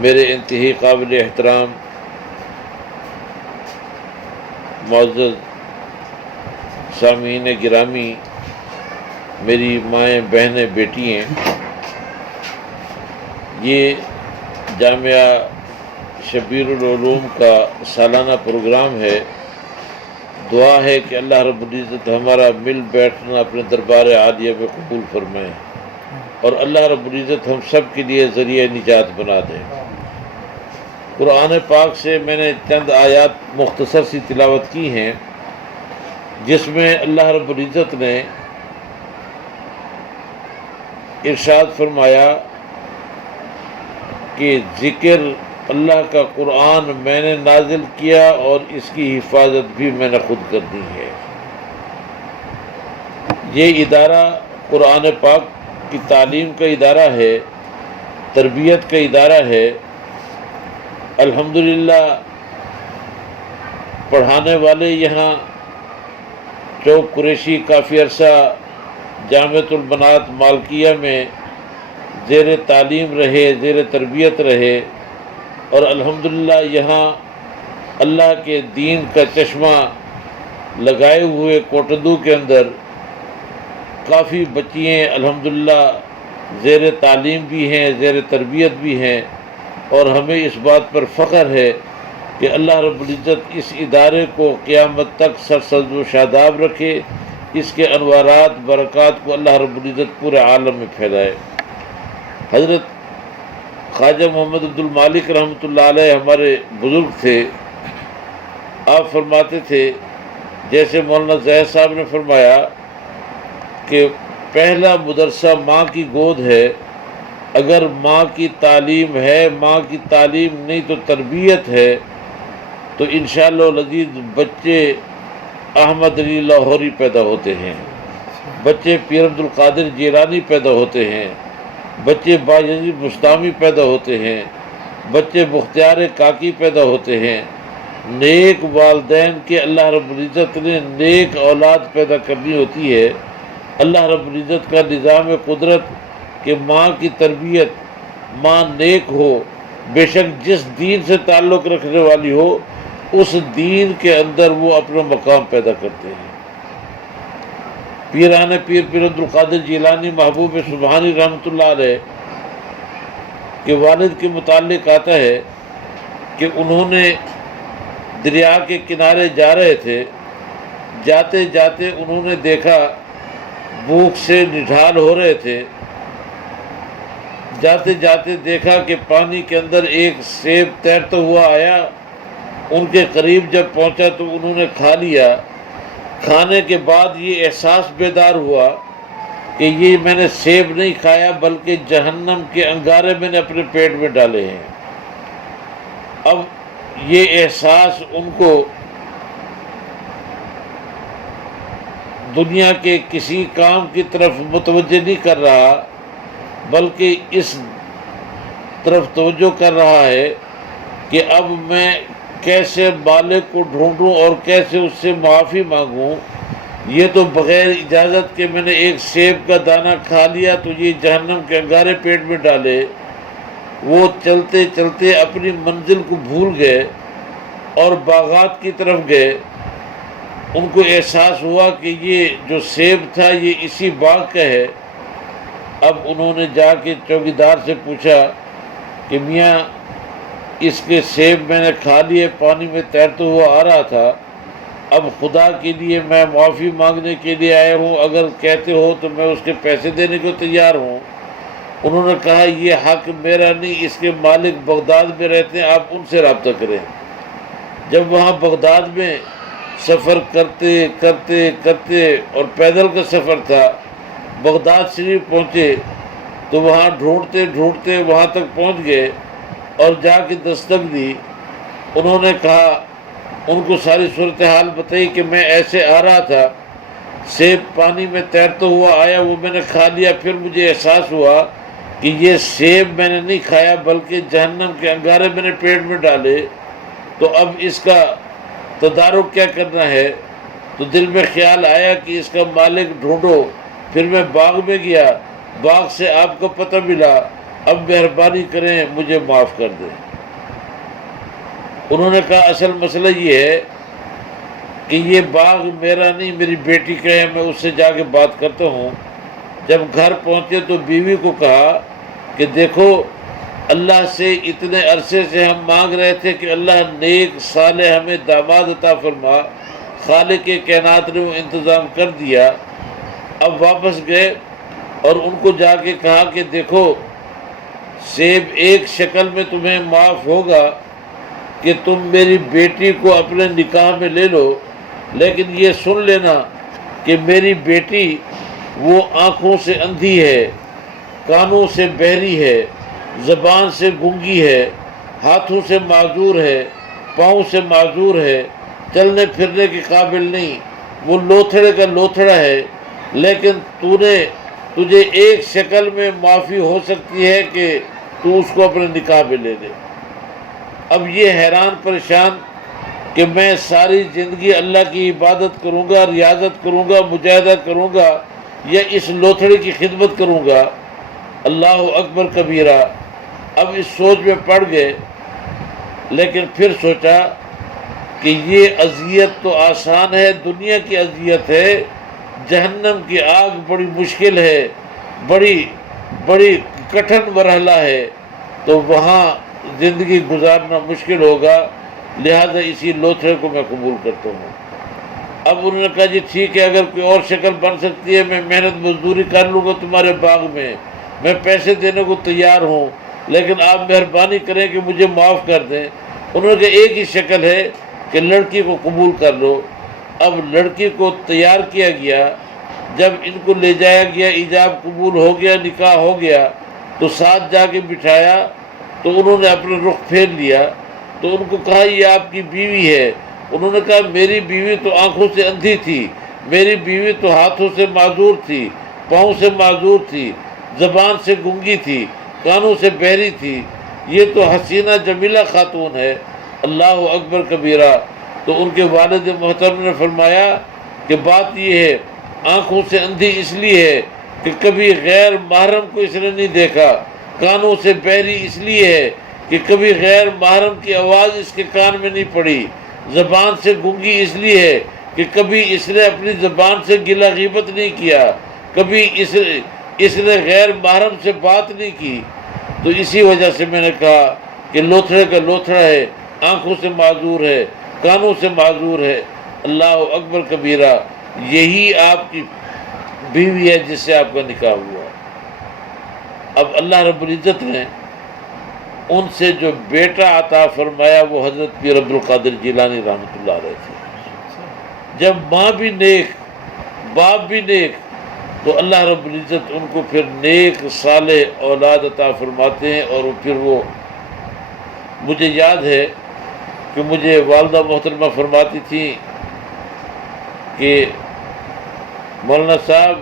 میرے انتہائی قابل احترام معزز سامعین گرامی، میری مائیں بہنیں بیٹی ہیں، یہ جامعہ شبیر العلوم کا سالانہ پروگرام ہے۔ دعا ہے کہ اللہ رب العزت ہمارا مل بیٹھنا اپنے دربار عالیہ میں قبول فرمائے اور اللہ رب العزت ہم سب کے لیے ذریعہ نجات بنا دے۔ قرآن پاک سے میں نے چند آیات مختصر سی تلاوت کی ہیں، جس میں اللہ رب العزت نے ارشاد فرمایا کہ ذکر اللہ کا قرآن میں نے نازل کیا اور اس کی حفاظت بھی میں نے خود کرنی ہے۔ یہ ادارہ قرآن پاک کی تعلیم کا ادارہ ہے، تربیت کا ادارہ ہے۔ الحمدللہ پڑھانے والے یہاں چوک قریشی کافی عرصہ جامعۃ البنات مالکیہ میں زیر تعلیم رہے، زیر تربیت رہے، اور الحمدللہ یہاں اللہ کے دین کا چشمہ لگائے ہوئے کوٹندو کے اندر کافی بچیاں الحمدللہ زیر تعلیم بھی ہیں، زیر تربیت بھی ہیں، اور ہمیں اس بات پر فخر ہے کہ اللہ رب العزت اس ادارے کو قیامت تک سرسبز و شاداب رکھے، اس کے انوارات برکات کو اللہ رب العزت پورے عالم میں پھیلائے۔ حضرت خواجہ محمد عبد المالک رحمۃ اللہ علیہ ہمارے بزرگ تھے، آپ فرماتے تھے، جیسے مولانا زاہد صاحب نے فرمایا کہ پہلا مدرسہ ماں کی گود ہے، اگر ماں کی تعلیم ہے، ماں کی تعلیم نہیں تو تربیت ہے، تو انشاءاللہ العزیز بچے احمد علی لاہوری پیدا ہوتے ہیں، بچے پیر عبد القادر جیلانی پیدا ہوتے ہیں، بچے بایزید بستامی پیدا ہوتے ہیں، بچے بختیار کاکی پیدا ہوتے ہیں۔ نیک والدین کے اللہ رب العزت نے نیک اولاد پیدا کرنی ہوتی ہے۔ اللہ رب العزت کا نظام قدرت کہ ماں کی تربیت، ماں نیک ہو، بے شک جس دین سے تعلق رکھنے والی ہو، اس دین کے اندر وہ اپنا مقام پیدا کرتے ہیں۔ پیران پیر عبد القادر جیلانی محبوب سبحانی رحمۃ اللہ علیہ کے والد کے متعلق آتا ہے کہ انہوں نے دریا کے کنارے جا رہے تھے، جاتے جاتے انہوں نے دیکھا بھوک سے نڈھال ہو رہے تھے، جاتے جاتے دیکھا کہ پانی کے اندر ایک سیب تیرتا ہوا آیا، ان کے قریب جب پہنچا تو انہوں نے کھا لیا۔ کھانے کے بعد یہ احساس بیدار ہوا کہ یہ میں نے سیب نہیں کھایا بلکہ جہنم کے انگارے میں نے اپنے پیٹ میں ڈالے ہیں۔ اب یہ احساس ان کو دنیا کے کسی کام کی طرف متوجہ نہیں کر رہا، بلکہ اس طرف توجہ کر رہا ہے کہ اب میں کیسے مالک کو ڈھونڈوں اور کیسے اس سے معافی مانگوں۔ یہ تو بغیر اجازت کے میں نے ایک سیب کا دانہ کھا لیا تو یہ جہنم کے انگارے پیٹ میں ڈالے۔ وہ چلتے چلتے اپنی منزل کو بھول گئے اور باغات کی طرف گئے۔ ان کو احساس ہوا کہ یہ جو سیب تھا یہ اسی باغ کا ہے۔ اب انہوں نے جا کے چوکیدار سے پوچھا کہ میاں اس کے سیب میں نے کھا لیے، پانی میں تیرتا ہوا آ رہا تھا، اب خدا کے لیے میں معافی مانگنے کے لیے آیا ہوں، اگر کہتے ہو تو میں اس کے پیسے دینے کو تیار ہوں۔ انہوں نے کہا یہ حق میرا نہیں، اس کے مالک بغداد میں رہتے ہیں، آپ ان سے رابطہ کریں۔ جب وہاں بغداد میں سفر کرتے کرتے کرتے اور پیدل کا سفر تھا، بغداد شریف پہنچے تو وہاں ڈھونڈتے ڈھونڈتے وہاں تک پہنچ گئے اور جا کے دستک دی۔ انہوں نے کہا، ان کو ساری صورتحال بتائی کہ میں ایسے آ رہا تھا، سیب پانی میں تیرتا ہوا آیا، وہ میں نے کھا لیا، پھر مجھے احساس ہوا کہ یہ سیب میں نے نہیں کھایا بلکہ جہنم کے انگارے میں نے پیٹ میں ڈالے، تو اب اس کا تدارک کیا کرنا ہے؟ تو دل میں خیال آیا کہ اس کا مالک ڈھونڈو۔ پھر میں باغ میں گیا، باغ سے آپ کو پتہ ملا اب مہربانی کریں مجھے معاف کر دیں۔ انہوں نے کہا اصل مسئلہ یہ ہے کہ یہ باغ میرا نہیں، میری بیٹی کا ہے، میں اس سے جا کے بات کرتا ہوں۔ جب گھر پہنچے تو بیوی کو کہا کہ دیکھو اللہ سے اتنے عرصے سے ہم مانگ رہے تھے کہ اللہ نیک صالح ہمیں داماد عطا فرما، خالق کائنات نے وہ انتظام کر دیا۔ اب واپس گئے اور ان کو جا کے کہا کہ دیکھو سیب ایک شکل میں تمہیں معاف ہوگا کہ تم میری بیٹی کو اپنے نکاح میں لے لو، لیکن یہ سن لینا کہ میری بیٹی وہ آنکھوں سے اندھی ہے، کانوں سے بہری ہے، زبان سے گونگی ہے، ہاتھوں سے معذور ہے، پاؤں سے معذور ہے، چلنے پھرنے کے قابل نہیں، وہ لوتھڑے کا لوتھڑا ہے، لیکن تجھے ایک شکل میں معافی ہو سکتی ہے کہ تو اس کو اپنے نکاح میں لے لے۔ اب یہ حیران پریشان کہ میں ساری زندگی اللہ کی عبادت کروں گا، ریاضت کروں گا، مجاہدہ کروں گا یا اس لوتھڑے کی خدمت کروں گا۔ اللہ اکبر کبیرہ۔ اب اس سوچ میں پڑ گئے، لیکن پھر سوچا کہ یہ اذیت تو آسان ہے، دنیا کی اذیت ہے، جہنم کی آگ بڑی مشکل ہے، بڑی کٹھن مرحلہ ہے، تو وہاں زندگی گزارنا مشکل ہوگا، لہذا اسی لوتھڑے کو میں قبول کرتا ہوں۔ اب انہوں نے کہا جی ٹھیک ہے، اگر کوئی اور شکل بن سکتی ہے میں محنت مزدوری کر لوں گا تمہارے باغ میں پیسے دینے کو تیار ہوں، لیکن آپ مہربانی کریں کہ مجھے معاف کر دیں۔ انہوں نے کہا ایک ہی شکل ہے کہ لڑکی کو قبول کر لو۔ اب لڑکی کو تیار کیا گیا، جب ان کو لے جایا گیا، ایجاب قبول ہو گیا، نکاح ہو گیا، تو ساتھ جا کے بٹھایا تو انہوں نے اپنے رخ پھیر لیا، تو ان کو کہا یہ آپ کی بیوی ہے۔ انہوں نے کہا میری بیوی تو آنکھوں سے اندھی تھی، میری بیوی تو ہاتھوں سے معذور تھی، پاؤں سے معذور تھی، زبان سے گونگی تھی، کانوں سے بہری تھی، یہ تو حسینہ جمیلہ خاتون ہے۔ اللہ اکبر کبیرہ۔ تو ان کے والد محترم نے فرمایا کہ بات یہ ہے، آنکھوں سے اندھی اس لیے ہے کہ کبھی غیر محرم کو اس نے نہیں دیکھا، کانوں سے بہری اس لیے ہے کہ کبھی غیر محرم کی آواز اس کے کان میں نہیں پڑی، زبان سے گونگی اس لیے ہے کہ کبھی اس نے اپنی زبان سے گلہ غیبت نہیں کیا، کبھی اس نے غیر محرم سے بات نہیں کی۔ تو اسی وجہ سے میں نے کہا کہ لوتھڑے کا لوتھڑا ہے، آنکھوں سے معذور ہے، کانوں سے معذور ہے۔ اللہ اکبر کبیرہ۔ یہی آپ کی بیوی ہے جس سے آپ کا نکاح ہوا۔ اب اللہ رب العزت نے ان سے جو بیٹا عطا فرمایا وہ حضرت پیر عبد القادر جیلانی رحمۃ اللہ علیہ تھے۔ جب ماں بھی نیک، باپ بھی نیک، تو اللہ رب العزت ان کو پھر نیک صالح اولاد عطا فرماتے ہیں، اور پھر وہ مجھے یاد ہے کہ مجھے والدہ محترمہ فرماتی تھیں کہ مولانا صاحب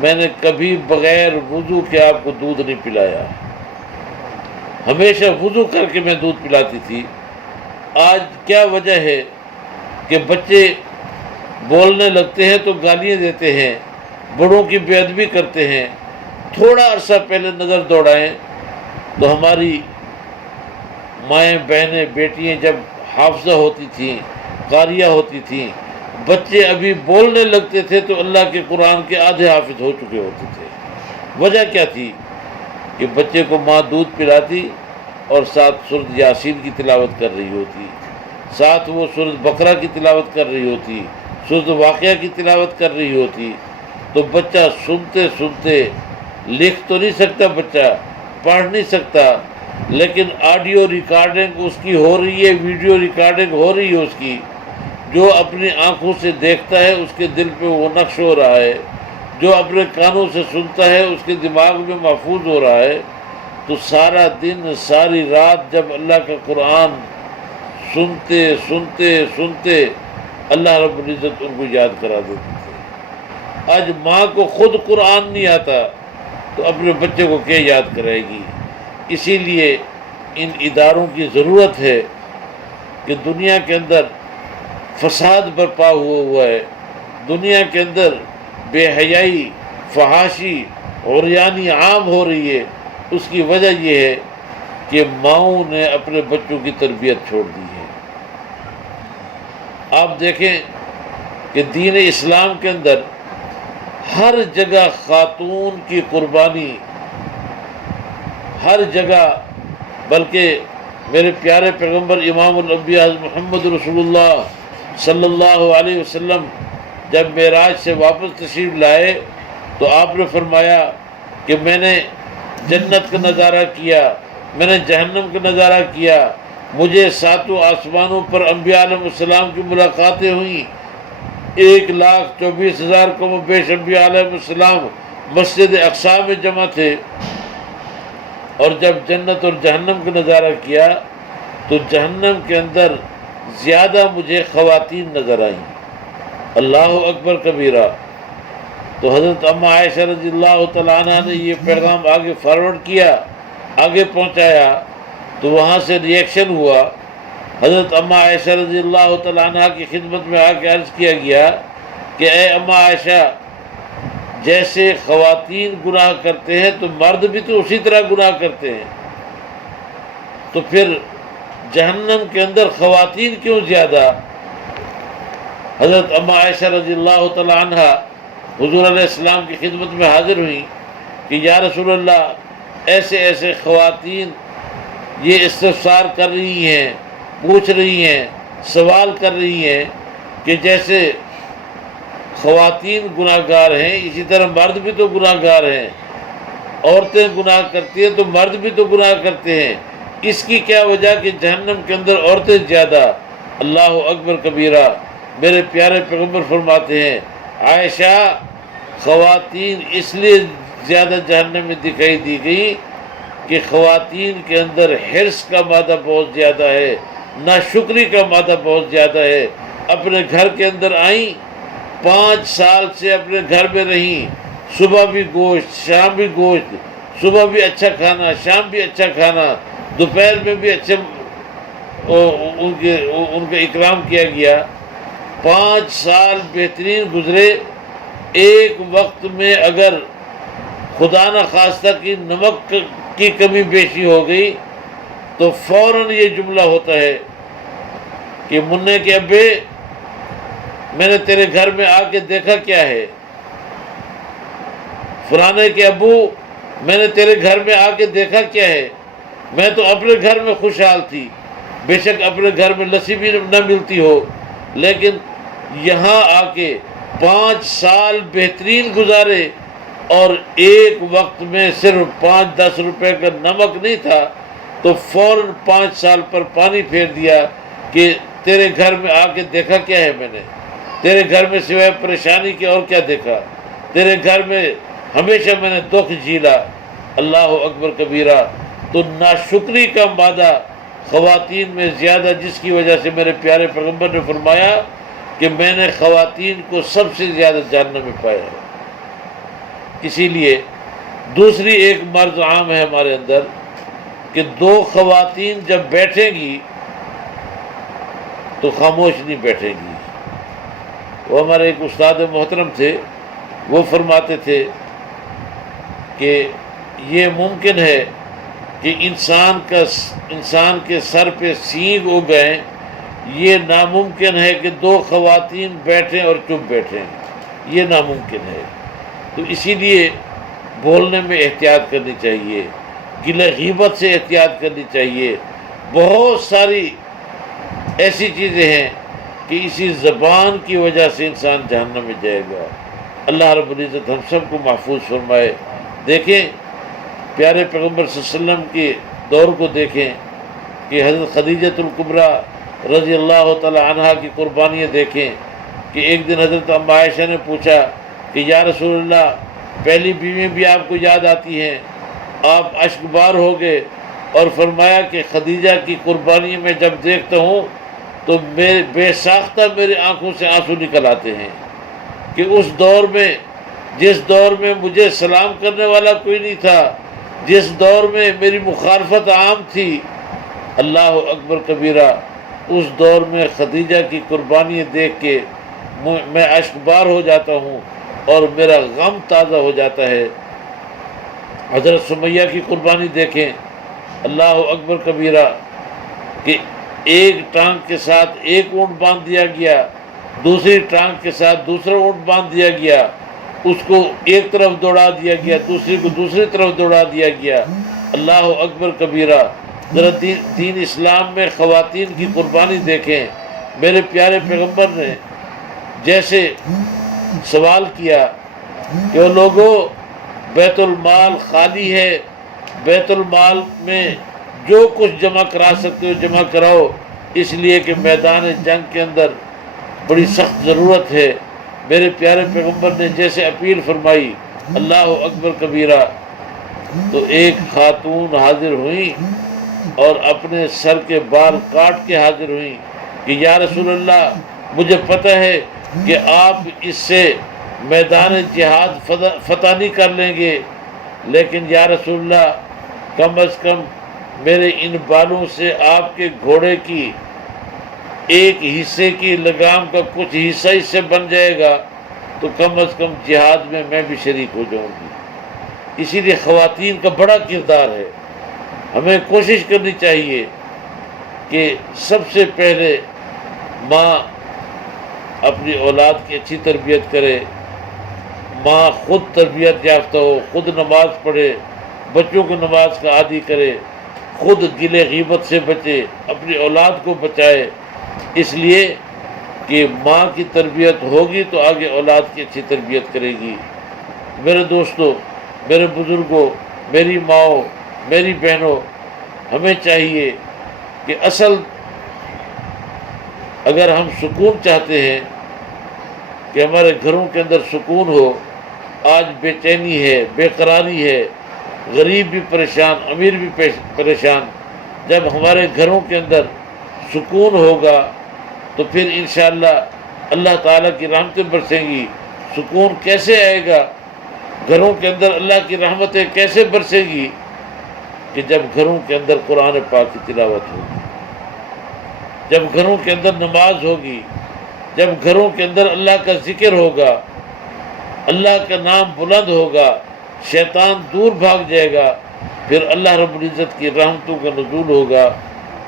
میں نے کبھی بغیر وضو کے آپ کو دودھ نہیں پلایا، ہمیشہ وضو کر کے میں دودھ پلاتی تھی۔ آج کیا وجہ ہے کہ بچے بولنے لگتے ہیں تو گالیاں دیتے ہیں، بڑوں کی بے ادبی کرتے ہیں۔ تھوڑا عرصہ پہلے نظر دوڑائیں تو ہماری مائیں بہنیں بیٹیاں جب حافظہ ہوتی تھیں، قاریہ ہوتی تھیں، بچے ابھی بولنے لگتے تھے تو اللہ کے قرآن کے آدھے حافظ ہو چکے ہوتے تھے۔ وجہ کیا تھی کہ بچے کو ماں دودھ پلاتی اور ساتھ سورۃ یاسین کی تلاوت کر رہی ہوتی، ساتھ وہ سورۃ بقرہ کی تلاوت کر رہی ہوتی، سورۃ واقعہ کی تلاوت کر رہی ہوتی۔ تو بچہ سنتے سنتے لکھ تو نہیں سکتا، بچہ پڑھ نہیں سکتا، لیکن آڈیو ریکارڈنگ اس کی ہو رہی ہے، ویڈیو ریکارڈنگ ہو رہی ہے اس کی، جو اپنی آنکھوں سے دیکھتا ہے اس کے دل پہ وہ نقش ہو رہا ہے، جو اپنے کانوں سے سنتا ہے اس کے دماغ میں محفوظ ہو رہا ہے۔ تو سارا دن ساری رات جب اللہ کا قرآن سنتے سنتے سنتے اللہ رب العزت ان کو یاد کرا دیتے تھے۔ آج ماں کو خود قرآن نہیں آتا تو اپنے بچے کو کیا یاد کرائے گی؟ اسی لیے ان اداروں کی ضرورت ہے کہ دنیا کے اندر فساد برپا ہوا ہے، دنیا کے اندر بے حیائی، فحاشی، عریانی عام ہو رہی ہے، اس کی وجہ یہ ہے کہ ماؤں نے اپنے بچوں کی تربیت چھوڑ دی ہے۔ آپ دیکھیں کہ دین اسلام کے اندر ہر جگہ خاتون کی قربانی، ہر جگہ، بلکہ میرے پیارے پیغمبر امام الانبیاء محمد رسول اللہ صلی اللہ علیہ وسلم جب معراج سے واپس تشریف لائے تو آپ نے فرمایا کہ میں نے جنت کا نظارہ کیا، میں نے جہنم کا نظارہ کیا، مجھے ساتوں آسمانوں پر انبیاء علیہ السلام کی ملاقاتیں ہوئیں، 1,24,000 کم و بیش انبیاء علیہ السلام مسجد اقصی میں جمع تھے، اور جب جنت اور جہنم کا نظارہ کیا تو جہنم کے اندر زیادہ مجھے خواتین نظر آئیں۔ اللہ اکبر کبیرہ۔ تو حضرت اما عائشہ رضی اللہ تعالیٰ عنہ نے یہ پیغام آگے فارورڈ کیا، آگے پہنچایا، تو وہاں سے ریئیکشن ہوا۔ حضرت اما عائشہ رضی اللہ تعالیٰ عنہ کی خدمت میں آ کے عرض کیا گیا کہ اے اما عائشہ، جیسے خواتین گناہ کرتے ہیں تو مرد بھی تو اسی طرح گناہ کرتے ہیں، تو پھر جہنم کے اندر خواتین کیوں زیادہ؟ حضرت اما عائشہ رضی اللہ تعالیٰ عنہ حضور علیہ السلام کی خدمت میں حاضر ہوئیں کہ یا رسول اللہ، ایسے ایسے خواتین یہ استفسار کر رہی ہیں، پوچھ رہی ہیں، سوال کر رہی ہیں کہ جیسے خواتین گناہ گار ہیں اسی طرح مرد بھی تو گناہ گار ہیں، عورتیں گناہ کرتی ہیں تو مرد بھی تو گناہ کرتے ہیں، اس کی کیا وجہ کہ جہنم کے اندر عورتیں زیادہ؟ اللہ اکبر کبیرہ۔ میرے پیارے پیغمبر فرماتے ہیں عائشہ، خواتین اس لیے زیادہ جہنم میں دکھائی دی گئی کہ خواتین کے اندر حرص کا مادہ بہت زیادہ ہے، ناشکری کا مادہ بہت زیادہ ہے۔ اپنے گھر کے اندر آئیں، 5 سال سے اپنے گھر میں رہیں، صبح بھی گوشت، شام بھی گوشت، صبح بھی اچھا کھانا، شام بھی اچھا کھانا، دوپہر میں بھی اچھے ان کا اکرام کیا گیا۔ 5 سال بہترین گزرے، ایک وقت میں اگر خدا نہ خواستہ کی نمک کی کمی بیشی ہو گئی تو فوراً یہ جملہ ہوتا ہے کہ منع کے ابے، میں نے تیرے گھر میں آ کے دیکھا کیا ہے، فلانے کے ابو میں نے تیرے گھر میں آ کے دیکھا کیا ہے، میں تو اپنے گھر میں خوشحال تھی، بے شک اپنے گھر میں لسی بھی نہ ملتی ہو، لیکن یہاں آ کے 5 سال بہترین گزارے اور ایک وقت میں صرف 5-10 روپے کا نمک نہیں تھا تو فوراً 5 سال پر پانی پھیر دیا کہ تیرے گھر میں آ کے دیکھا کیا ہے، میں نے تیرے گھر میں سوائے پریشانی کے اور کیا دیکھا، تیرے گھر میں ہمیشہ میں نے دکھ جھیلا۔ اللہ اکبر کبیرہ۔ تو ناشکری کا مادہ خواتین میں زیادہ، جس کی وجہ سے میرے پیارے پیغمبر نے فرمایا کہ میں نے خواتین کو سب سے زیادہ جہنم میں پایا ہے۔ اسی لیے دوسری ایک مرض عام ہے ہمارے اندر کہ 2 خواتین جب بیٹھیں گی تو خاموش نہیں بیٹھیں گی۔ وہ ہمارے ایک استاد محترم تھے، وہ فرماتے تھے کہ یہ ممکن ہے کہ انسان کے سر پہ سینگ اگ گئے، یہ ناممکن ہے کہ 2 خواتین بیٹھیں اور چپ بیٹھیں، یہ ناممکن ہے۔ تو اسی لیے بولنے میں احتیاط کرنی چاہیے، گلہ غیبت سے احتیاط کرنی چاہیے۔ بہت ساری ایسی چیزیں ہیں کہ اسی زبان کی وجہ سے انسان جہنم میں جائے گا۔ اللہ رب العزت ہم سب کو محفوظ فرمائے۔ دیکھیں پیارے پیغمبر صلی اللہ علیہ وسلم کے دور کو دیکھیں کہ حضرت خدیجۃ الکبریٰ رضی اللہ تعالی عنہا کی قربانیاں دیکھیں کہ ایک دن حضرت ام عائشہ نے پوچھا کہ یا رسول اللہ، پہلی بیوی بھی آپ کو یاد آتی ہیں؟ آپ اشک بار ہو گئے اور فرمایا کہ خدیجہ کی قربانی میں جب دیکھتا ہوں تو میرے بے ساختہ میری آنکھوں سے آنسو نکل آتے ہیں کہ اس دور میں، جس دور میں مجھے سلام کرنے والا کوئی نہیں تھا، جس دور میں میری مخالفت عام تھی، اللہ اکبر کبیرہ، اس دور میں خدیجہ کی قربانی دیکھ کے میں اشک بار ہو جاتا ہوں اور میرا غم تازہ ہو جاتا ہے۔ حضرت سمیہ کی قربانی دیکھیں، اللہ اکبر کبیرہ، کہ ایک ٹانگ کے ساتھ ایک اونٹ باندھ دیا گیا، دوسری ٹانگ کے ساتھ دوسرا اونٹ باندھ دیا گیا، اس کو ایک طرف دوڑا دیا گیا، دوسری کو دوسری طرف دوڑا دیا گیا۔ اللہ اکبر کبیرہ۔ ذرا دین اسلام میں خواتین کی قربانی دیکھیں، میرے پیارے پیغمبر نے جیسے سوال کیا کہ وہ لوگوں، بیت المال خالی ہے، بیت المال میں جو کچھ جمع کرا سکتے ہو جمع کراؤ، اس لیے کہ میدان جنگ کے اندر بڑی سخت ضرورت ہے۔ میرے پیارے پیغمبر نے جیسے اپیل فرمائی، اللہ اکبر کبیرہ، تو ایک خاتون حاضر ہوئیں اور اپنے سر کے بال کاٹ کے حاضر ہوئیں کہ یا رسول اللہ، مجھے پتہ ہے کہ آپ اس سے میدان جہاد فتح نہیں کر لیں گے، لیکن یا رسول اللہ، کم از کم میرے ان بالوں سے آپ کے گھوڑے کی ایک حصے کی لگام کا کچھ حصہ اس سے بن جائے گا تو کم از کم جہاد میں میں بھی شریک ہو جاؤں گی۔ اسی لیے خواتین کا بڑا کردار ہے۔ ہمیں کوشش کرنی چاہیے کہ سب سے پہلے ماں اپنی اولاد کی اچھی تربیت کرے، ماں خود تربیت یافتہ ہو، خود نماز پڑھے، بچوں کو نماز کا عادی کرے، خود گلے غیبت سے بچے، اپنی اولاد کو بچائے، اس لیے کہ ماں کی تربیت ہوگی تو آگے اولاد کی اچھی تربیت کرے گی۔ میرے دوستوں، میرے بزرگوں، میری ماؤں، میری بہنوں، ہمیں چاہیے کہ اصل اگر ہم سکون چاہتے ہیں کہ ہمارے گھروں کے اندر سکون ہو، آج بے چینی ہے، بے قراری ہے، غریب بھی پریشان، امیر بھی پریشان، جب ہمارے گھروں کے اندر سکون ہوگا تو پھر انشاءاللہ اللہ تعالیٰ کی رحمتیں برسیں گی۔ سکون کیسے آئے گا؟ گھروں کے اندر اللہ کی رحمتیں کیسے برسیں گی؟ کہ جب گھروں کے اندر قرآن پاک کی تلاوت ہوگی، جب گھروں کے اندر نماز ہوگی، جب گھروں کے اندر اللہ کا ذکر ہوگا، اللہ کا نام بلند ہوگا، شیطان دور بھاگ جائے گا، پھر اللہ رب العزت کی رحمتوں کا نزول ہوگا۔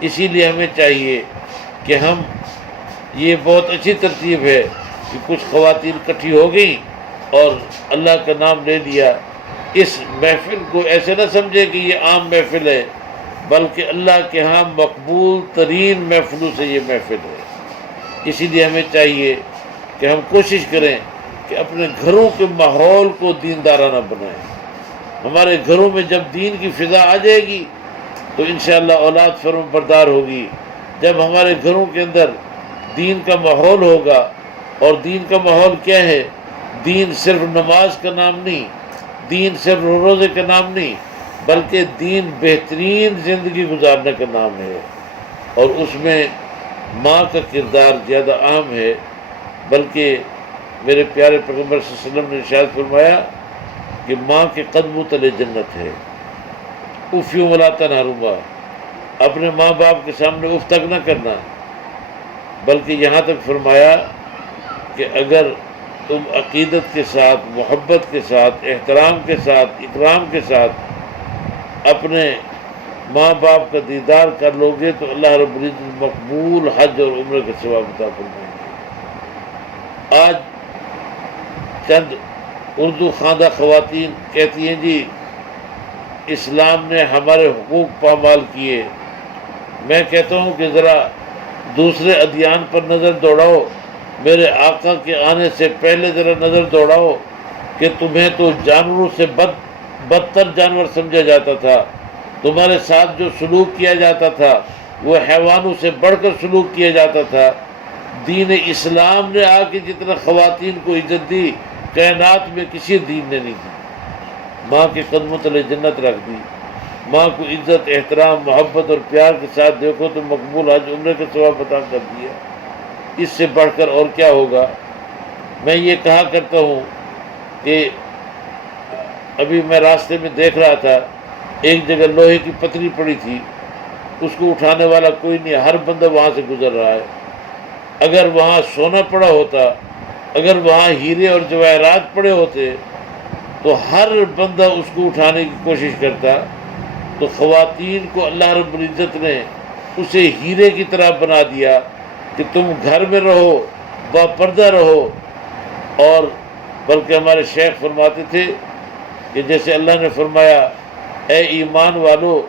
اسی لیے ہمیں چاہیے کہ ہم، یہ بہت اچھی ترتیب ہے کہ کچھ خواتین اکٹھی ہو گئیں اور اللہ کا نام لے لیا۔ اس محفل کو ایسے نہ سمجھے کہ یہ عام محفل ہے، بلکہ اللہ کے ہاں مقبول ترین محفلوں سے یہ محفل ہے۔ اسی لیے ہمیں چاہیے کہ ہم کوشش کریں کہ اپنے گھروں کے ماحول کو دیندارانہ بنائیں۔ ہمارے گھروں میں جب دین کی فضا آ جائے گی تو انشاءاللہ اولاد فرم بردار ہوگی۔ جب ہمارے گھروں کے اندر دین کا ماحول ہوگا، اور دین کا ماحول کیا ہے؟ دین صرف نماز کا نام نہیں، دین صرف روزے کا نام نہیں، بلکہ دین بہترین زندگی گزارنے کا نام ہے، اور اس میں ماں کا کردار زیادہ اہم ہے۔ بلکہ میرے پیارے پیغمبر صلی اللہ علیہ وسلم نے ارشاد فرمایا کہ ماں کے قدموں تلے جنت ہے۔ اف ولا تنہرہما، اپنے ماں باپ کے سامنے اف تک نہ کرنا، بلکہ یہاں تک فرمایا کہ اگر تم عقیدت کے ساتھ، محبت کے ساتھ، احترام کے ساتھ، اکرام کے ساتھ اپنے ماں باپ کا دیدار کر لو گے تو اللہ رب العزت مقبول حج اور عمرہ کا ثواب عطا فرمائیں گے۔ آج چند اردو خواندہ خواتین کہتی ہیں جی اسلام نے ہمارے حقوق پامال کیے۔ میں کہتا ہوں کہ ذرا دوسرے ادیان پر نظر دوڑاؤ، میرے آقا کے آنے سے پہلے ذرا نظر دوڑاؤ کہ تمہیں تو جانوروں سے بدتر جانور سمجھا جاتا تھا، تمہارے ساتھ جو سلوک کیا جاتا تھا وہ حیوانوں سے بڑھ کر سلوک کیا جاتا تھا۔ دین اسلام نے آ کے جتنا خواتین کو عزت دی کائنات میں کسی دین نے نہیں دی۔ ماں کے قدموں تلے جنت رکھ دی، ماں کو عزت، احترام، محبت اور پیار کے ساتھ دیکھو تو مقبول حج عمرے کا ثواب عطا کر دیا۔ اس سے بڑھ کر اور کیا ہوگا؟ میں یہ کہا کرتا ہوں کہ ابھی میں راستے میں دیکھ رہا تھا، ایک جگہ لوہے کی پتری پڑی تھی، اس کو اٹھانے والا کوئی نہیں، ہر بندہ وہاں سے گزر رہا ہے۔ اگر وہاں سونا پڑا ہوتا، اگر وہاں ہیرے اور جواہرات پڑے ہوتے تو ہر بندہ اس کو اٹھانے کی کوشش کرتا. تو خواتین کو اللہ رب العزت نے اسے ہیرے کی طرح بنا دیا کہ تم گھر میں رہو، با پردہ رہو. اور بلکہ ہمارے شیخ فرماتے تھے کہ جیسے اللہ نے فرمایا اے ایمان والو،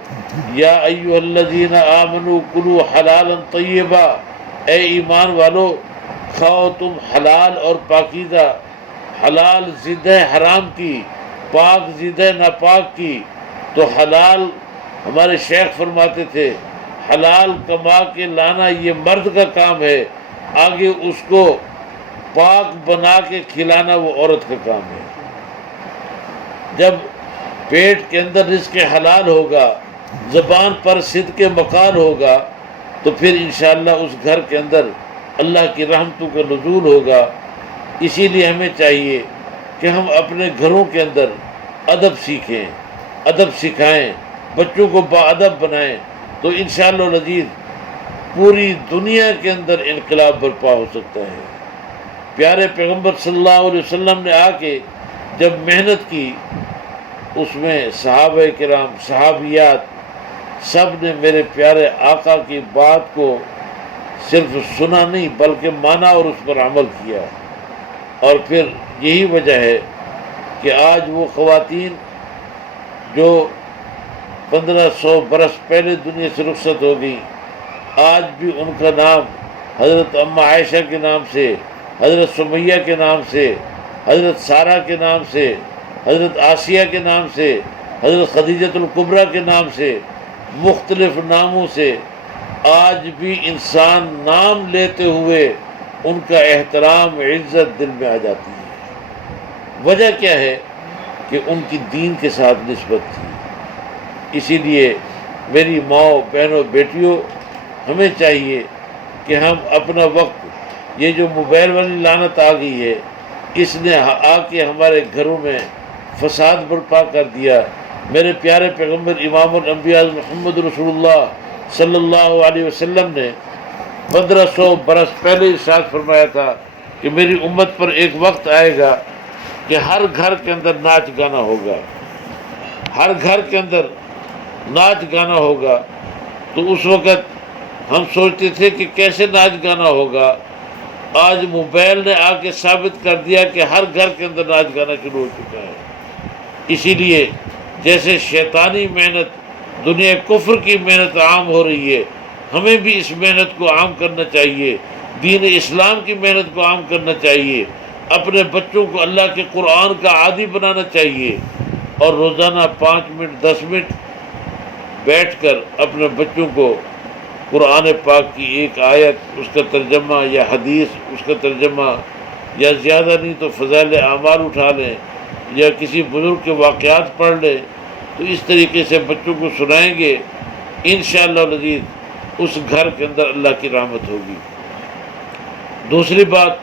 یا ایھا الذین آمنوا کلوا حلالا طیبا، اے ایمان والو کھاؤ تم حلال اور پاکیزہ. حلال ضد ہے حرام کی، پاک ضد ہے ناپاک کی. تو حلال، ہمارے شیخ فرماتے تھے حلال کما کے لانا یہ مرد کا کام ہے، آگے اس کو پاک بنا کے کھلانا وہ عورت کا کام ہے. جب پیٹ کے اندر رزق حلال ہوگا، زبان پر صدق مقال ہوگا، تو پھر انشاءاللہ اس گھر کے اندر اللہ کی رحمتوں کا نزول ہوگا. اسی لیے ہمیں چاہیے کہ ہم اپنے گھروں کے اندر ادب سیکھیں، ادب سکھائیں، بچوں کو باادب بنائیں. تو انشاءاللہ العزیز پوری دنیا کے اندر انقلاب برپا ہو سکتا ہے. پیارے پیغمبر صلی اللہ علیہ وسلم نے آ کے جب محنت کی، اس میں صحابہ کرام، صحابیات سب نے میرے پیارے آقا کی بات کو صرف سنا نہیں بلکہ مانا اور اس پر عمل کیا. اور پھر یہی وجہ ہے کہ آج وہ خواتین جو 1500 برس پہلے دنیا سے رخصت ہو گئی، آج بھی ان کا نام حضرت اماں عائشہ کے نام سے، حضرت سمیہ کے نام سے، حضرت سارہ کے نام سے، حضرت آسیہ کے نام سے، حضرت خدیجۃ الکبریٰ کے نام سے، مختلف ناموں سے آج بھی انسان نام لیتے ہوئے ان کا احترام، عزت دل میں آ جاتی ہے. وجہ کیا ہے؟ کہ ان کی دین کے ساتھ نسبت تھی. اسی لیے میری ماؤں، بہنوں، بیٹیوں، ہمیں چاہیے کہ ہم اپنا وقت، یہ جو موبائل والی لعنت آ گئی ہے، اس نے آ کے ہمارے گھروں میں فساد برپا کر دیا. میرے پیارے پیغمبر امام الانبیاء محمد رسول اللہ صلی اللہ علیہ وسلم نے 1500 برس پہلے ارشاد فرمایا تھا کہ میری امت پر ایک وقت آئے گا کہ ہر گھر کے اندر ناچ گانا ہوگا، ہر گھر کے اندر ناچ گانا ہوگا. تو اس وقت ہم سوچتے تھے کہ کیسے ناچ گانا ہوگا. آج موبائل نے آ کے ثابت کر دیا کہ ہر گھر کے اندر ناچ گانا شروع ہو چکا ہے. اسی لیے جیسے شیطانی محنت، دنیا کفر کی محنت عام ہو رہی ہے، ہمیں بھی اس محنت کو عام کرنا چاہیے، دین اسلام کی محنت کو عام کرنا چاہیے. اپنے بچوں کو اللہ کے قرآن کا عادی بنانا چاہیے، اور روزانہ 5 منٹ 10 منٹ بیٹھ کر اپنے بچوں کو قرآن پاک کی ایک آیت، اس کا ترجمہ، یا حدیث اس کا ترجمہ، یا زیادہ نہیں تو فضائل اعمال اٹھا لیں، یا کسی بزرگ کے واقعات پڑھ لیں. تو اس طریقے سے بچوں کو سنائیں گے، انشاءاللہ العزیز اس گھر کے اندر اللہ کی رحمت ہوگی. دوسری بات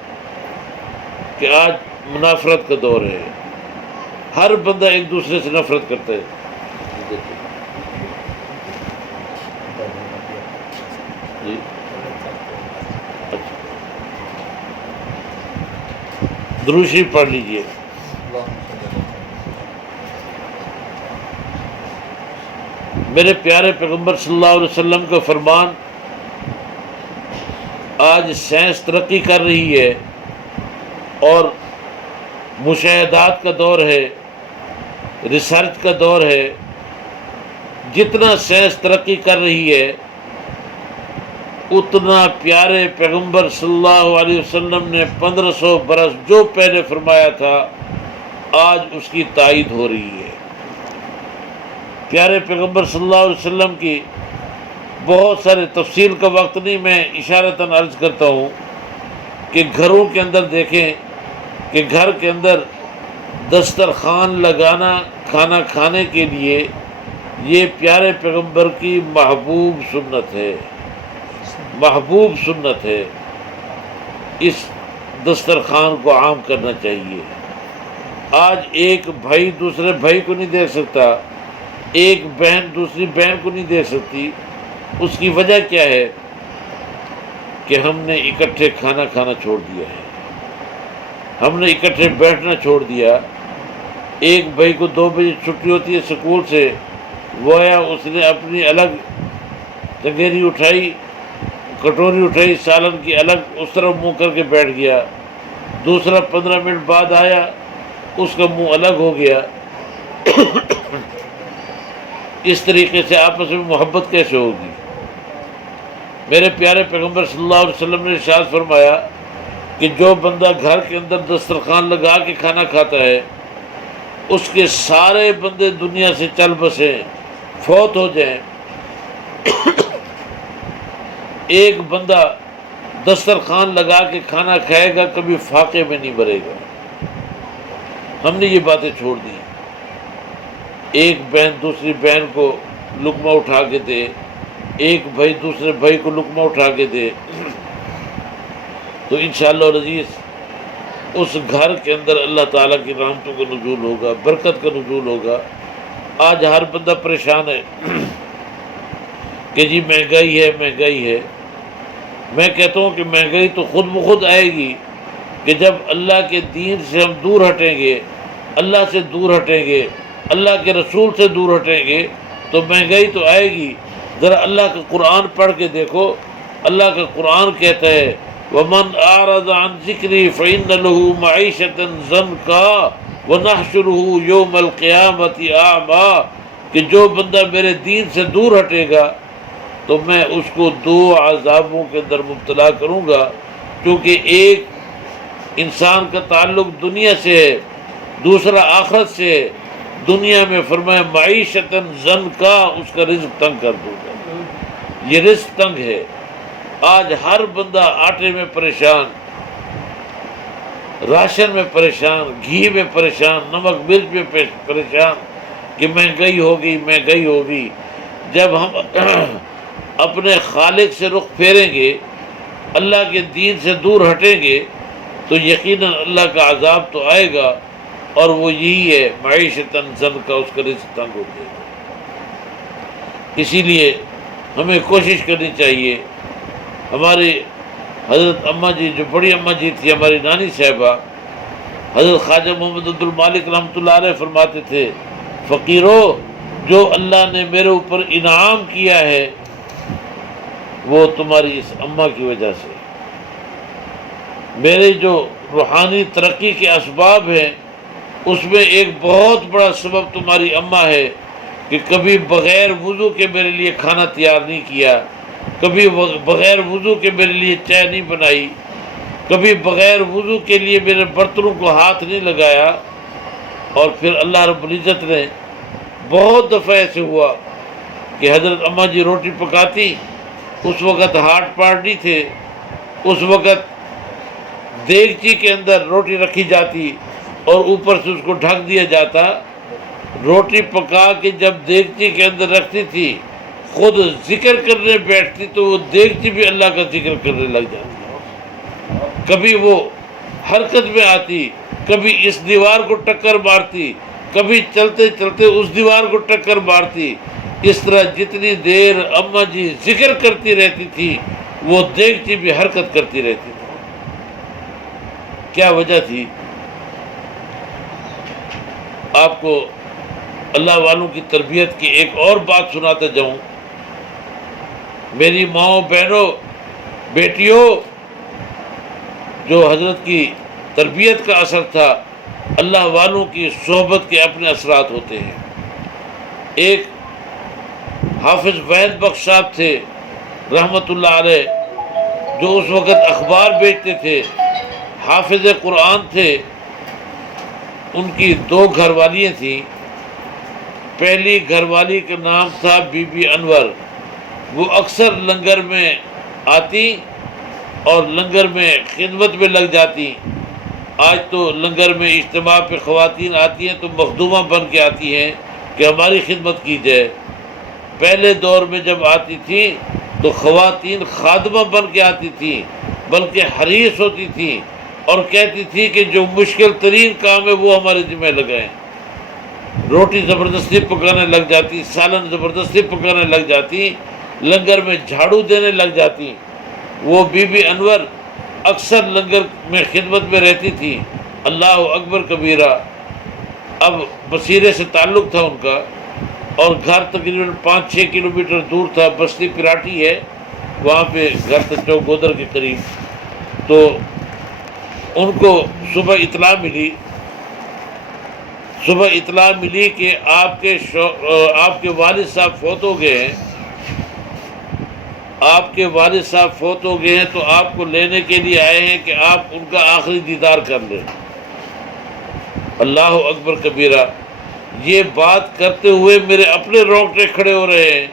کہ آج منافرت کا دور ہے، ہر بندہ ایک دوسرے سے نفرت کرتا ہے. جی اچھا، درود شریف پڑھ لیجئے. میرے پیارے پیغمبر صلی اللہ علیہ وسلم کا فرمان، آج سائنس ترقی کر رہی ہے اور مشاہدات کا دور ہے، ریسرچ کا دور ہے. جتنا سائنس ترقی کر رہی ہے اتنا پیارے پیغمبر صلی اللہ علیہ وسلم نے 1500 برس جو پہلے فرمایا تھا آج اس کی تائید ہو رہی ہے. پیارے پیغمبر صلی اللہ علیہ وسلم کی بہت سارے تفصیل کا وقت نہیں، میں اشارتاً عرض کرتا ہوں کہ گھروں کے اندر دیکھیں کہ گھر کے اندر دسترخوان لگانا کھانا کھانے کے لیے یہ پیارے پیغمبر کی محبوب سنت ہے، محبوب سنت ہے. اس دسترخوان کو عام کرنا چاہیے. آج ایک بھائی دوسرے بھائی کو نہیں دیکھ سکتا، ایک بہن دوسری بہن کو نہیں دیکھ سکتی. اس کی وجہ کیا ہے؟ کہ ہم نے اکٹھے کھانا کھانا چھوڑ دیا ہے، ہم نے اکٹھے بیٹھنا چھوڑ دیا. ایک بھائی کو 2 بجے چھٹی ہوتی ہے اسکول سے، وہ آیا، اس نے اپنی الگ تنگیری اٹھائی، کٹوری اٹھائی سالن کی الگ، اس طرح منہ کر کے بیٹھ گیا۔ دوسرا 15 منٹ بعد آیا، اس کا منہ الگ ہو گیا۔ اس طریقے سے آپس میں محبت کیسے ہوگی؟ میرے پیارے پیغمبر صلی اللہ علیہ وسلم نے ارشاد فرمایا کہ جو بندہ گھر کے اندر دسترخوان لگا کے کھانا کھاتا ہے، اس کے سارے بندے دنیا سے چل بسیں، فوت ہو جائیں، ایک بندہ دسترخوان لگا کے کھانا کھائے گا، کبھی فاقے میں نہیں مرے گا۔ ہم نے یہ باتیں چھوڑ دی۔ ایک بہن دوسری بہن کو لقمہ اٹھا کے دے، ایک بھائی دوسرے بھائی کو لقمہ اٹھا کے دے، تو انشاءاللہ العزیز اس گھر کے اندر اللہ تعالیٰ کی رحمتوں کا نزول ہوگا، برکت کا نزول ہوگا۔ آج ہر بندہ پریشان ہے کہ جی مہنگائی ہے، مہنگائی ہے۔ میں کہتا ہوں کہ مہنگائی تو خود بخود آئے گی کہ جب اللہ کے دین سے ہم دور ہٹیں گے، اللہ سے دور ہٹیں گے، اللہ کے رسول سے دور ہٹیں گے، تو مہنگائی تو آئے گی۔ ذرا اللہ کا قرآن پڑھ کے دیکھو، اللہ کا قرآن کہتا ہے وَمَنْ أَعْرَضَ عَنْ ذِكْرِي فَإِنَّ لَهُ مَعِيشَةً ضَنْكَا وَنَحْشُرُهُ يَوْمَ الْقِيَامَةِ أَعْمَىٰ، کہ جو بندہ میرے دین سے دور ہٹے گا تو میں اس کو 2 عذابوں کے اندر مبتلا کروں گا، کیونکہ ایک انسان کا تعلق دنیا سے ہے، دوسرا آخرت سے ہے۔ دنیا میں فرمایا معیشتاً ضنکا، اس کا رزق تنگ کر دوں گا۔ یہ رزق تنگ ہے۔ آج ہر بندہ آٹے میں پریشان، راشن میں پریشان، گھی میں پریشان، نمک مرچ میں پریشان کہ مہنگائی ہوگی، مہنگائی ہوگی۔ جب ہم اپنے خالق سے رخ پھیریں گے، اللہ کے دین سے دور ہٹیں گے، تو یقیناً اللہ کا عذاب تو آئے گا، اور وہ یہی ہے معیشتاً ضنکا، اس کا رزق تنگ ہو جائے گا۔ اسی لیے ہمیں کوشش کرنی چاہیے۔ ہماری حضرت اماں جی، جو بڑی اماں جی تھی، ہماری نانی صاحبہ حضرت خواجہ محمد عبد المالک رحمۃ اللہ علیہ فرماتے تھے، فقیرو، جو اللہ نے میرے اوپر انعام کیا ہے وہ تمہاری اس اماں کی وجہ سے۔ میرے جو روحانی ترقی کے اسباب ہیں، اس میں ایک بہت بڑا سبب تمہاری اماں ہے کہ کبھی بغیر وضو کے میرے لیے کھانا تیار نہیں کیا، کبھی بغیر وضو کے میرے لیے چائے نہیں بنائی، کبھی بغیر وضو کے لیے میرے برتنوں کو ہاتھ نہیں لگایا۔ اور پھر اللہ رب العزت نے بہت دفعہ ایسے ہوا کہ حضرت اماں جی روٹی پکاتی، اس وقت ہاٹ پاٹ نہیں تھے، اس وقت دیگچی کے اندر روٹی رکھی جاتی اور اوپر سے اس کو ڈھک دیا جاتا۔ روٹی پکا کے جب دیگچی کے اندر رکھتی تھی، خود ذکر کرنے بیٹھتی تو وہ دیگچی بھی اللہ کا ذکر کرنے لگ جاتی۔ کبھی وہ حرکت میں آتی، کبھی اس دیوار کو ٹکر مارتی، کبھی چلتے چلتے اس دیوار کو ٹکر مارتی۔ اس طرح جتنی دیر اماں جی ذکر کرتی رہتی تھی، وہ دیگچی بھی حرکت کرتی رہتی تھی۔ کیا وجہ تھی؟ آپ کو اللہ والوں کی تربیت کی ایک اور بات سناتا جاؤں۔ میری ماؤں، بہنوں، بیٹیوں، جو حضرت کی تربیت کا اثر تھا، اللہ والوں کی صحبت کے اپنے اثرات ہوتے ہیں۔ ایک حافظ وحید بخش صاحب تھے رحمۃ اللہ علیہ، جو اس وقت اخبار بیچتے تھے، حافظ قرآن تھے۔ ان کی 2 گھر والیاں تھیں۔ پہلی گھر والی کا نام تھا بی بی انور۔ وہ اکثر لنگر میں آتی اور لنگر میں خدمت میں لگ جاتی۔ آج تو لنگر میں اجتماع پہ خواتین آتی ہیں تو مخدومہ بن کے آتی ہیں کہ ہماری خدمت کی جائے۔ پہلے دور میں جب آتی تھی تو خواتین خادمہ بن کے آتی تھیں، بلکہ حریص ہوتی تھیں اور کہتی تھی کہ جو مشکل ترین کام ہے وہ ہمارے ذمہ لگائیں۔ روٹی زبردستی پکانے لگ جاتی، سالن زبردستی پکانے لگ جاتی، لنگر میں جھاڑو دینے لگ جاتی۔ وہ بی بی انور اکثر لنگر میں خدمت میں رہتی تھی۔ اللہ اکبر کبیرہ۔ اب بصیرے سے تعلق تھا ان کا، اور گھر تقریباً 5-6 کلومیٹر دور تھا، بستی پراٹھی ہے وہاں پہ گھر تھا چوگودر کے قریب۔ تو ان کو صبح اطلاع ملی کہ آپ کے والد صاحب فوت ہو گئے ہیں، تو آپ کو لینے کے لیے آئے ہیں کہ آپ ان کا آخری دیدار کر لیں۔ اللہ اکبر کبیرہ۔ یہ بات کرتے ہوئے میرے اپنے رونگٹے کھڑے ہو رہے ہیں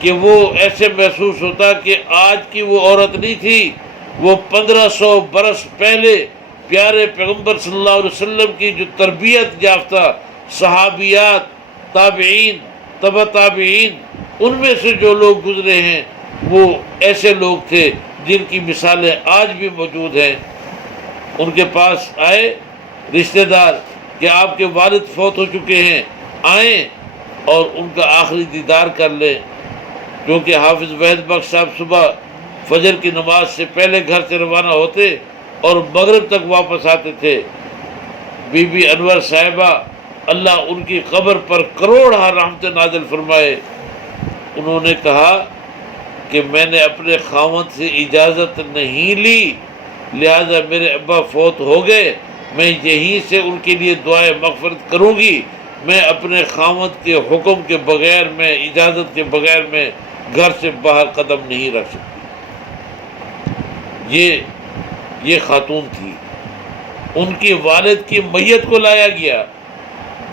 کہ وہ ایسے محسوس ہوتا کہ آج کی وہ عورت نہیں تھی، وہ 1500 برس پہلے پیارے پیغمبر صلی اللہ علیہ وسلم کی جو تربیت یافتہ صحابیات، تابعین، تبع تابعین، ان میں سے جو لوگ گزرے ہیں وہ ایسے لوگ تھے جن کی مثالیں آج بھی موجود ہیں۔ ان کے پاس آئے رشتہ دار کہ آپ کے والد فوت ہو چکے ہیں، آئیں اور ان کا آخری دیدار کر لیں۔ کیونکہ حافظ وحید بخش صاحب صبح فجر کی نماز سے پہلے گھر سے روانہ ہوتے اور مغرب تک واپس آتے تھے۔ بی بی انور صاحبہ، اللہ ان کی قبر پر کروڑہ رحمت نازل فرمائے، انہوں نے کہا کہ میں نے اپنے خاوند سے اجازت نہیں لی، لہذا میرے ابا فوت ہو گئے، میں یہیں سے ان کے لیے دعائے مغفرت کروں گی، میں اپنے خاوند کے حکم کے بغیر، میں اجازت کے بغیر میں گھر سے باہر قدم نہیں رکھ سکتی۔ یہ خاتون تھی۔ ان کی والد کی میت کو لایا گیا،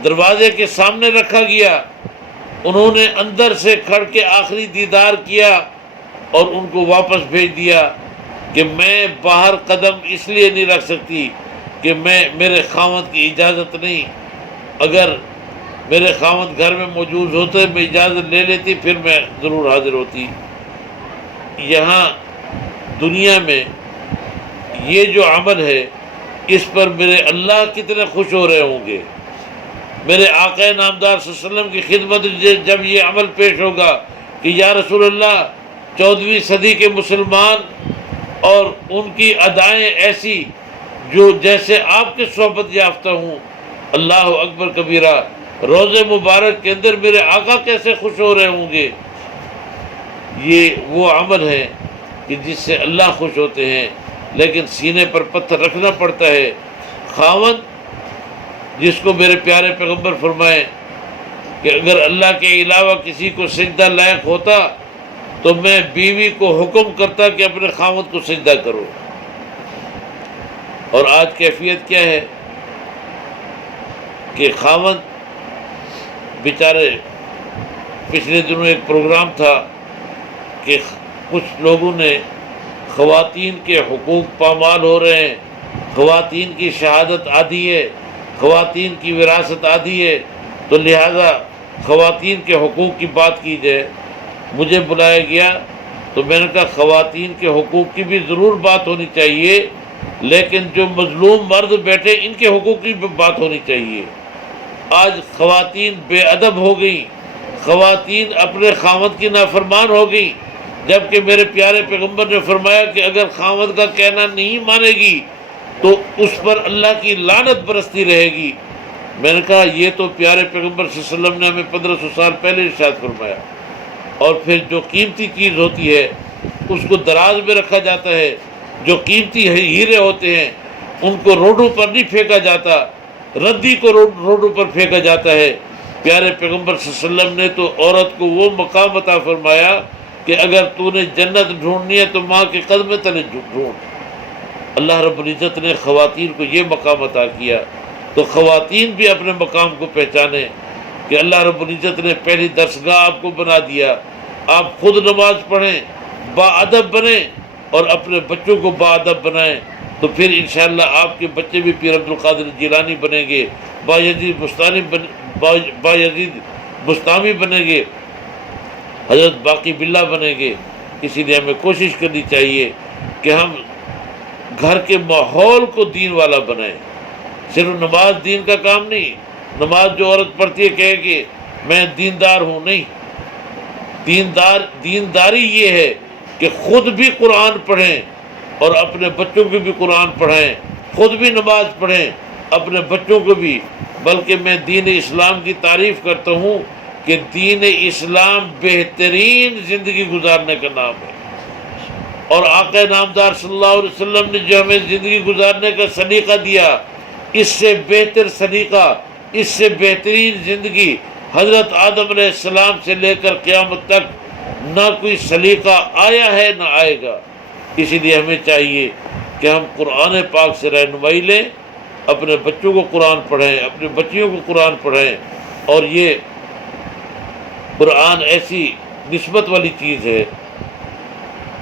دروازے کے سامنے رکھا گیا، انہوں نے اندر سے کھڑ کے آخری دیدار کیا اور ان کو واپس بھیج دیا کہ میں باہر قدم اس لیے نہیں رکھ سکتی کہ میرے خاوند کی اجازت نہیں، اگر میرے خاوند گھر میں موجود ہوتے میں اجازت لے لیتی پھر میں ضرور حاضر ہوتی۔ یہاں دنیا میں یہ جو عمل ہے اس پر میرے اللہ کتنے خوش ہو رہے ہوں گے۔ میرے آقا نامدار صلی اللہ علیہ وسلم کی خدمت جب یہ عمل پیش ہوگا کہ یا رسول اللہ 14ویں صدی کے مسلمان اور ان کی ادائیں ایسی جو جیسے آپ کے صحبت یافتہ ہوں، اللہ اکبر کبیرہ، روزے مبارک کے اندر میرے آقا کیسے خوش ہو رہے ہوں گے۔ یہ وہ عمل ہے کہ جس سے اللہ خوش ہوتے ہیں، لیکن سینے پر پتھر رکھنا پڑتا ہے۔ خاوند جس کو میرے پیارے پیغمبر فرمائے کہ اگر اللہ کے علاوہ کسی کو سجدہ لائق ہوتا تو میں بیوی کو حکم کرتا کہ اپنے خاوند کو سجدہ کرو۔ اور آج کیفیت کیا ہے کہ خاوند بیچارے، پچھلے دنوں ایک پروگرام تھا کہ کچھ لوگوں نے خواتین کے حقوق پامال ہو رہے ہیں، خواتین کی شہادت آدھی ہے، خواتین کی وراثت آدھی ہے، تو لہذا خواتین کے حقوق کی بات کی جائے۔ مجھے بلایا گیا تو میں نے کہا خواتین کے حقوق کی بھی ضرور بات ہونی چاہیے، لیکن جو مظلوم مرد بیٹھے ان کے حقوق کی بھی بات ہونی چاہیے۔ آج خواتین بے ادب ہو گئیں، خواتین اپنے خاوند کی نافرمان ہو گئیں، جبکہ میرے پیارے پیغمبر نے فرمایا کہ اگر خاوند کا کہنا نہیں مانے گی تو اس پر اللہ کی لعنت برستی رہے گی۔ میں نے کہا یہ تو پیارے پیغمبر صلی اللہ علیہ وسلم نے ہمیں 1500 سال پہلے ارشاد فرمایا۔ اور پھر جو قیمتی چیز ہوتی ہے اس کو دراز میں رکھا جاتا ہے، جو قیمتی ہیرے ہوتے ہیں ان کو روڈوں پر نہیں پھینکا جاتا، ردی کو روڈوں پر پھینکا جاتا ہے۔ پیارے پیغمبر صلی اللہ علیہ وسلم نے تو عورت کو وہ مقام عطا فرمایا کہ اگر تو نے جنت ڈھونڈنی ہے تو ماں کے قدم تلے ڈھونڈ۔ اللہ رب العزت نے خواتین کو یہ مقام عطا کیا، تو خواتین بھی اپنے مقام کو پہچانیں کہ اللہ رب العزت نے پہلی درسگاہ آپ کو بنا دیا۔ آپ خود نماز پڑھیں، با ادب بنیں اور اپنے بچوں کو با ادب بنائیں، تو پھر انشاءاللہ آپ کے بچے بھی پیر عبد القادر جیلانی بنیں گے، بایزید بستامی بنیں گے، حضرت باقی باللہ بنیں گے۔ اسی لیے ہمیں کوشش کرنی چاہیے کہ ہم گھر کے ماحول کو دین والا بنائیں۔ صرف نماز دین کا کام نہیں، نماز جو عورت پڑھتی ہے کہے کہ میں دیندار ہوں، نہیں۔ دینداری یہ ہے کہ خود بھی قرآن پڑھیں اور اپنے بچوں کو بھی قرآن پڑھائیں، خود بھی نماز پڑھیں، اپنے بچوں کو بھی، بلکہ میں دین اسلام کی تعریف کرتا ہوں کہ دین اسلام بہترین زندگی گزارنے کا نام ہے، اور آقا نامدار صلی اللہ علیہ وسلم نے جو ہمیں زندگی گزارنے کا سلیقہ دیا، اس سے بہتر سلیقہ، اس سے بہترین زندگی حضرت آدم علیہ السلام سے لے کر قیامت تک نہ کوئی سلیقہ آیا ہے نہ آئے گا۔ اسی لیے ہمیں چاہیے کہ ہم قرآن پاک سے رہنمائی لیں، اپنے بچوں کو قرآن پڑھیں، اپنے بچیوں کو قرآن پڑھیں، اور یہ قرآن ایسی نسبت والی چیز ہے،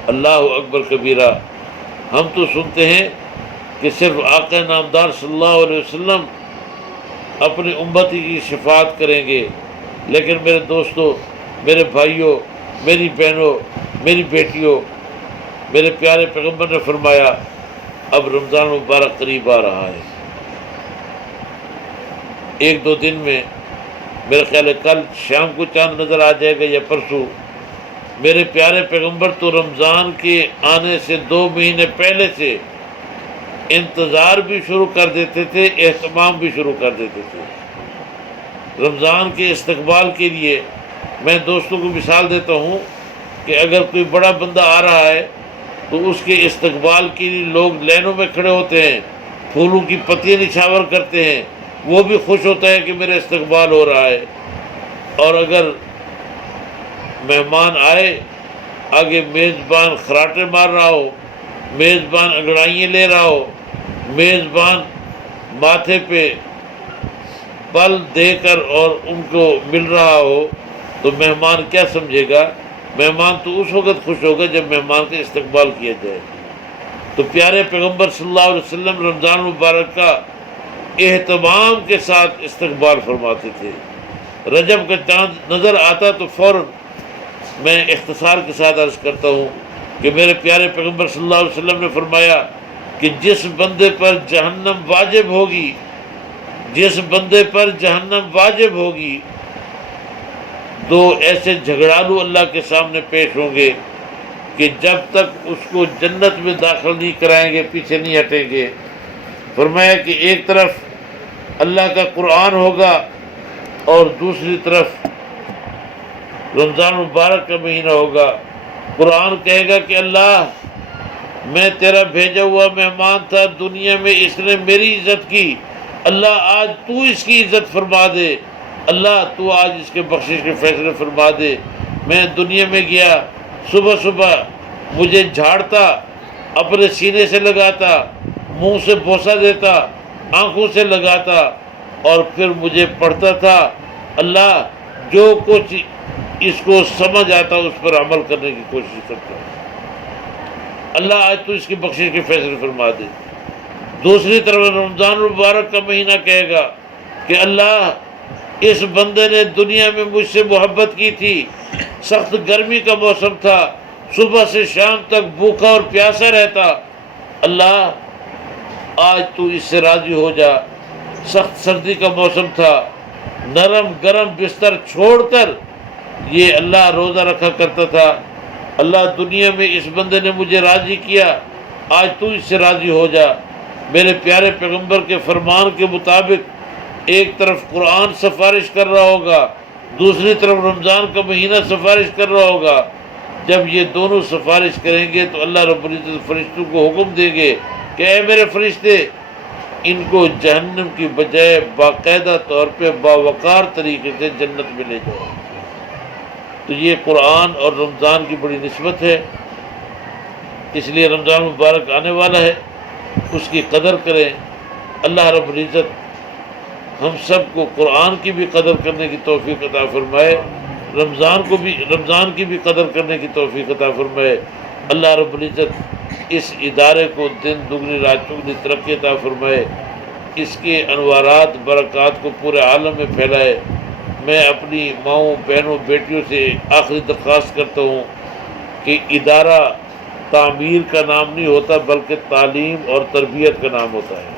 اللہ اکبر کبیرہ۔ ہم تو سنتے ہیں کہ صرف آقا نامدار صلی اللہ علیہ وسلم اپنی امتی کی شفاعت کریں گے، لیکن میرے دوستوں، میرے بھائیوں، میری بہنوں، میری بیٹیوں، میرے پیارے پیغمبر نے فرمایا اب رمضان مبارک قریب آ رہا ہے، ایک دو دن میں، میرے خیال ہے کل شام کو چاند نظر آ جائے گا یا پرسوں۔ میرے پیارے پیغمبر تو رمضان کے آنے سے 2 مہینے پہلے سے انتظار بھی شروع کر دیتے تھے، اہتمام بھی شروع کر دیتے تھے رمضان کے استقبال کے لیے۔ میں دوستوں کو مثال دیتا ہوں کہ اگر کوئی بڑا بندہ آ رہا ہے تو اس کے استقبال کے لیے لوگ لائنوں میں کھڑے ہوتے ہیں، پھولوں کی پتیاں نچھاور کرتے ہیں، وہ بھی خوش ہوتا ہے کہ میرا استقبال ہو رہا ہے۔ اور اگر مہمان آئے، آگے میزبان خراٹے مار رہا ہو، میزبان انگڑائیاں لے رہا ہو، میزبان ماتھے پہ پل دے کر اور ان کو مل رہا ہو، تو مہمان کیا سمجھے گا؟ مہمان تو اس وقت خوش ہوگا جب مہمان کا استقبال کیا جائے۔ تو پیارے پیغمبر صلی اللہ علیہ وسلم رمضان مبارک کا اہتمام کے ساتھ استقبال فرماتے تھے۔ رجب کا چاند نظر آتا تو فوراً، میں اختصار کے ساتھ عرض کرتا ہوں کہ میرے پیارے پیغمبر صلی اللہ علیہ وسلم نے فرمایا کہ جس بندے پر جہنم واجب ہوگی، جس بندے پر جہنم واجب ہوگی، 2 ایسے جھگڑالو اللہ کے سامنے پیش ہوں گے کہ جب تک اس کو جنت میں داخل نہیں کرائیں گے پیچھے نہیں ہٹیں گے۔ فرمایا کہ ایک طرف اللہ کا قرآن ہوگا اور دوسری طرف رمضان مبارک کا مہینہ ہوگا۔ قرآن کہے گا کہ اللہ، میں تیرا بھیجا ہوا مہمان تھا دنیا میں، اس نے میری عزت کی، اللہ آج تو اس کی عزت فرما دے، اللہ تو آج اس کے بخشش کے فیصلے فرما دے۔ میں دنیا میں گیا، صبح صبح مجھے جھاڑتا، اپنے سینے سے لگاتا، منہ سے بوسہ دیتا، آنکھوں سے لگاتا، اور پھر مجھے پڑھتا تھا، اللہ جو کچھ اس کو سمجھ آتا اس پر عمل کرنے کی کوشش کرتا ہوں، اللہ آج تو اس کی بخشش کے فیصلے فرما دے۔ دوسری طرف رمضان المبارک کا مہینہ کہے گا کہ اللہ، اس بندے نے دنیا میں مجھ سے محبت کی تھی، سخت گرمی کا موسم تھا، صبح سے شام تک بھوکا اور پیاسا رہتا، اللہ آج تو اس سے راضی ہو جا۔ سخت سردی کا موسم تھا، نرم گرم بستر چھوڑ کر یہ اللہ روزہ رکھا کرتا تھا، اللہ دنیا میں اس بندے نے مجھے راضی کیا، آج تو اس سے راضی ہو جا۔ میرے پیارے پیغمبر کے فرمان کے مطابق ایک طرف قرآن سفارش کر رہا ہوگا، دوسری طرف رمضان کا مہینہ سفارش کر رہا ہوگا۔ جب یہ دونوں سفارش کریں گے تو اللہ رب العزت فرشتوں کو حکم دیں گے کہ اے میرے فرشتے، ان کو جہنم کی بجائے باقاعدہ طور پہ باوقار طریقے سے جنت میں لے جاؤ۔ تو یہ قرآن اور رمضان کی بڑی نسبت ہے، اس لیے رمضان مبارک آنے والا ہے، اس کی قدر کریں۔ اللہ رب العزت ہم سب کو قرآن کی بھی قدر کرنے کی توفیق عطا فرمائے، رمضان کی بھی قدر کرنے کی توفیق عطا فرمائے۔ اللہ رب العزت اس ادارے کو دن دگنی رات چگنی ترقی عطا فرمائے، اس کے انوارات برکات کو پورے عالم میں پھیلائے۔ میں اپنی ماؤں بہنوں بیٹیوں سے آخری درخواست کرتا ہوں کہ ادارہ تعمیر کا نام نہیں ہوتا بلکہ تعلیم اور تربیت کا نام ہوتا ہے۔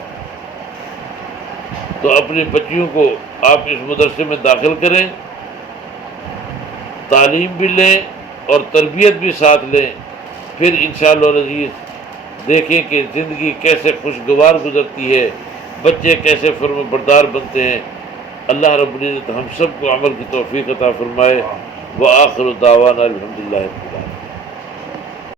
تو اپنی بچیوں کو آپ اس مدرسے میں داخل کریں، تعلیم بھی لیں اور تربیت بھی ساتھ لیں، پھر انشاءاللہ العزیز دیکھیں کہ زندگی کیسے خوشگوار گزرتی ہے۔ بچے کیسے فرما بردار بنتے ہیں۔ اللہ رب العزت ہم سب کو عمل کی توفیق عطا فرمائے۔ وآخر دعوانا الحمدللہ۔